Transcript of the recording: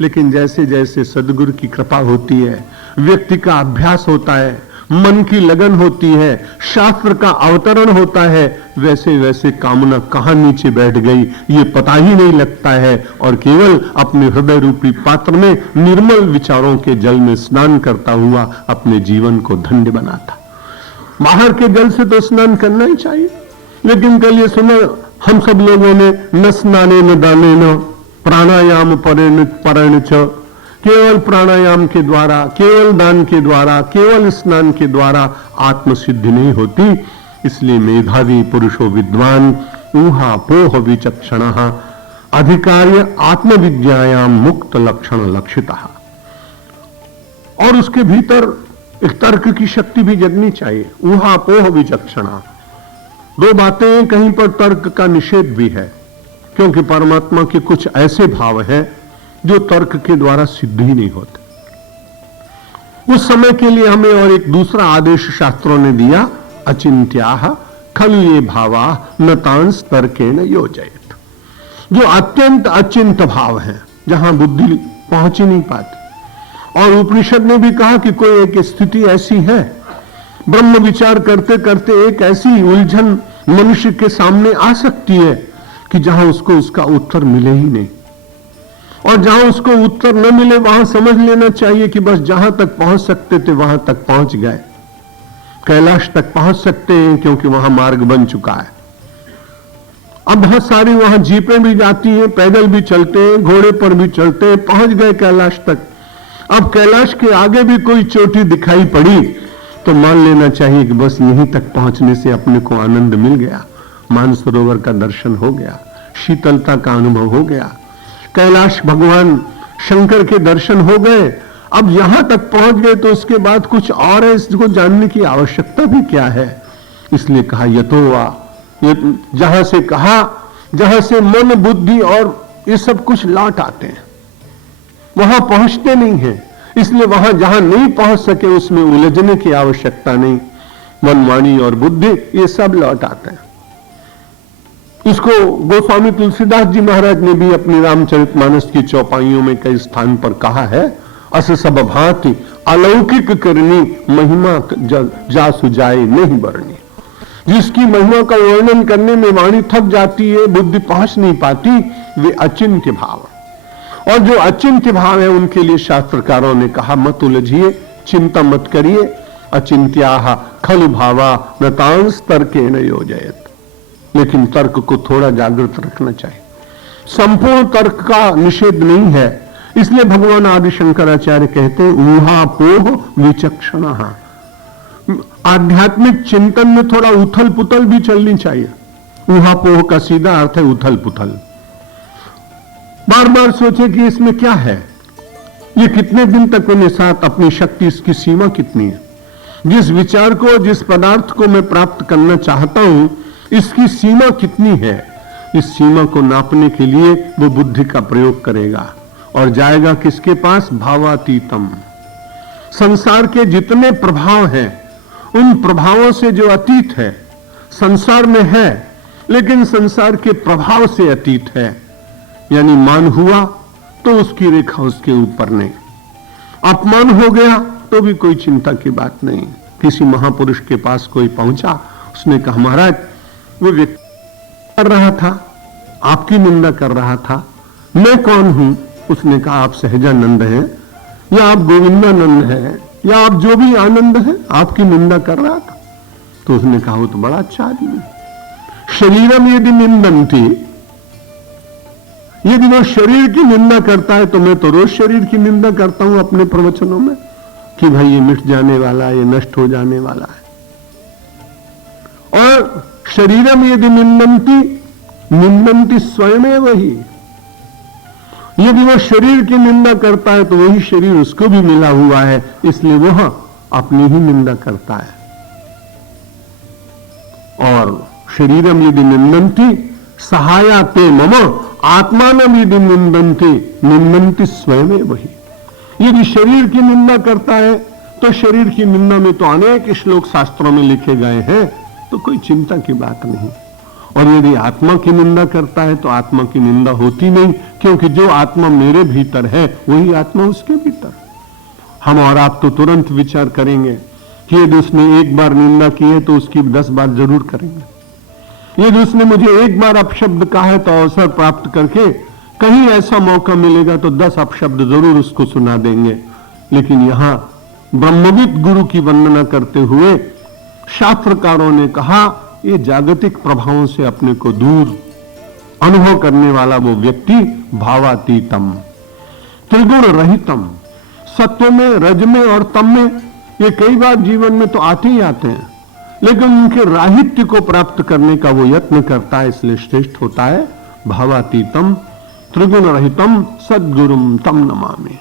लेकिन जैसे जैसे सद्गुरु की कृपा होती है, व्यक्ति का अभ्यास होता है, मन की लगन होती है, शास्त्र का अवतरण होता है, वैसे वैसे कामना कहां नीचे बैठ गई ये पता ही नहीं लगता है और केवल अपने हृदय रूपी पात्र में निर्मल विचारों के जल में स्नान करता हुआ अपने जीवन को धन्य बनाता। बाहर के जल से तो स्नान करना ही चाहिए, लेकिन कल ये सुना हम सब लोगों ने न स्नाने न दाने न प्राणायाम परण च, केवल प्राणायाम के द्वारा, केवल दान के द्वारा, केवल स्नान के द्वारा आत्मसिद्धि नहीं होती। इसलिए मेधावी पुरुषो विद्वान ऊहा पोह विचक्षण अधिकार्य आत्मविद्यायाम मुक्त लक्षण लक्षिता। और उसके भीतर एक तर्क की शक्ति भी जगनी चाहिए। ऊहा पोह विचक्षणा, दो बातें, कहीं पर तर्क का निषेध भी है, क्योंकि परमात्मा के कुछ ऐसे भाव हैं जो तर्क के द्वारा सिद्ध ही नहीं होते। उस समय के लिए हमें और एक दूसरा आदेश शास्त्रों ने दिया, अचिंत्याः खलु ये भावा न तांस तर्केण योजयेत। जो अत्यंत अचिंत भाव है, जहां बुद्धि पहुंच ही नहीं पाती। और उपनिषद ने भी कहा कि कोई एक स्थिति ऐसी है, ब्रह्म विचार करते करते एक ऐसी उलझन मनुष्य के सामने आ सकती है कि जहां उसको उसका उत्तर मिले ही नहीं। और जहां उसको उत्तर न मिले वहां समझ लेना चाहिए कि बस जहां तक पहुंच सकते थे वहां तक पहुंच गए। कैलाश तक पहुंच सकते हैं क्योंकि वहां मार्ग बन चुका है। अब बहुत सारी वहां जीपें भी जाती हैं, पैदल भी चलते हैं, घोड़े पर भी चलते हैं, पहुंच गए कैलाश तक। अब कैलाश के आगे भी कोई चोटी दिखाई पड़ी तो मान लेना चाहिए कि बस यहीं तक पहुंचने से अपने को आनंद मिल गया, मानसरोवर का दर्शन हो गया, शीतलता का अनुभव हो गया, कैलाश भगवान शंकर के दर्शन हो गए। अब यहां तक पहुंच गए तो उसके बाद कुछ और है, इसको जानने की आवश्यकता भी क्या है। इसलिए कहा यतोवा, जहां से कहा, जहां से मन बुद्धि और ये सब कुछ लौट आते हैं, वहां पहुंचते नहीं है। इसलिए वहां जहां नहीं पहुंच सके उसमें उलझने की आवश्यकता नहीं। मन वाणी और बुद्धि ये सब लौट आते हैं। इसको गोस्वामी तुलसीदास जी महाराज ने भी अपनी रामचरितमानस की चौपाइयों में कई स्थान पर कहा है, अस सब भांति अलौकिक करनी महिमा जा सुजाए नहीं बरनी। जिसकी महिमा का वर्णन करने में वाणी थक जाती है, बुद्धि पहुंच नहीं पाती, वे अचिंत्य भाव। और जो अचिंत्य भाव है उनके लिए शास्त्रकारों ने कहा मत उलझिए, चिंता मत करिए। अचिंत्याः खलु भावा न तांस तर्केण योजयेत। लेकिन तर्क को थोड़ा जागृत रखना चाहिए। संपूर्ण तर्क का निषेध नहीं है। इसलिए भगवान आदि शंकराचार्य कहते हैं ऊहापोह विचक्षणः। आध्यात्मिक चिंतन में थोड़ा उथल पुथल भी चलनी चाहिए। ऊहापोह का सीधा अर्थ है उथल पुथल। बार बार सोचे कि इसमें क्या है, ये कितने दिन तक मेरे साथ, अपनी शक्ति, इसकी सीमा कितनी है, जिस विचार को, जिस पदार्थ को मैं प्राप्त करना चाहता हूं इसकी सीमा कितनी है। इस सीमा को नापने के लिए वो बुद्धि का प्रयोग करेगा और जाएगा किसके पास, भावातीतम। संसार के जितने प्रभाव हैं उन प्रभावों से जो अतीत है, संसार में है लेकिन संसार के प्रभाव से अतीत है। यानी मान हुआ तो उसकी रेखा उसके ऊपर नहीं, अपमान हो गया तो भी कोई चिंता की बात नहीं। किसी महापुरुष के पास कोई पहुंचा, उसने कहा महाराज वो व्यक्ति कर रहा था, आपकी निंदा कर रहा था, मैं कौन हूं? उसने कहा आप सहजानंद हैं या आप गोविंदानंद हैं या आप जो भी आनंद है, आपकी निंदा कर रहा था। तो उसने कहा वो तो बड़ा अच्छा आदमी, शरीरम यदि निंदन्ति, यदि वो शरीर की निंदा करता है तो मैं तो रोज शरीर की निंदा करता हूं अपने प्रवचनों में कि भाई ये मिट जाने वाला है, ये नष्ट हो जाने वाला है। और शरीरम यदि निंदन्ति निंदन्ति स्वयं वही, यदि वो शरीर की निंदा करता है तो वही शरीर उसको भी मिला हुआ है, इसलिए वह अपनी ही निंदा करता है। और शरीरम यदि निंदन्ति सहाया ते मम आत्मानम यदि निंदन्ति निंदन्ति स्वयं वही। यदि शरीर की निंदा करता है तो शरीर की निंदा में तो अनेक श्लोक शास्त्रों में लिखे गए हैं, तो कोई चिंता की बात नहीं। और यदि आत्मा की निंदा करता है तो आत्मा की निंदा होती नहीं, क्योंकि जो आत्मा मेरे भीतर है वही आत्मा उसके भीतर। हम और आप तो तुरंत विचार करेंगे कि यदि उसने एक बार निंदा की है तो उसकी 10 बार जरूर करेंगे। यदि उसने मुझे एक बार अपशब्द कहा है तो अवसर प्राप्त करके कहीं ऐसा मौका मिलेगा तो 10 अपशब्द जरूर उसको सुना देंगे। लेकिन यहां ब्रह्मविद गुरु की वंदना करते हुए शास्त्रकारों ने कहा, ये जागतिक प्रभावों से अपने को दूर अनुभव करने वाला वो व्यक्ति भावातीतम, त्रिगुण रहितम, सत्व में, रज में और तम में, ये कई बार जीवन में तो आते ही आते हैं, लेकिन उनके राहित्य को प्राप्त करने का वो यत्न करता है, इसलिए श्रेष्ठ होता है। भावातीतम त्रिगुण रहितम सद्गुरुम तम नमामि।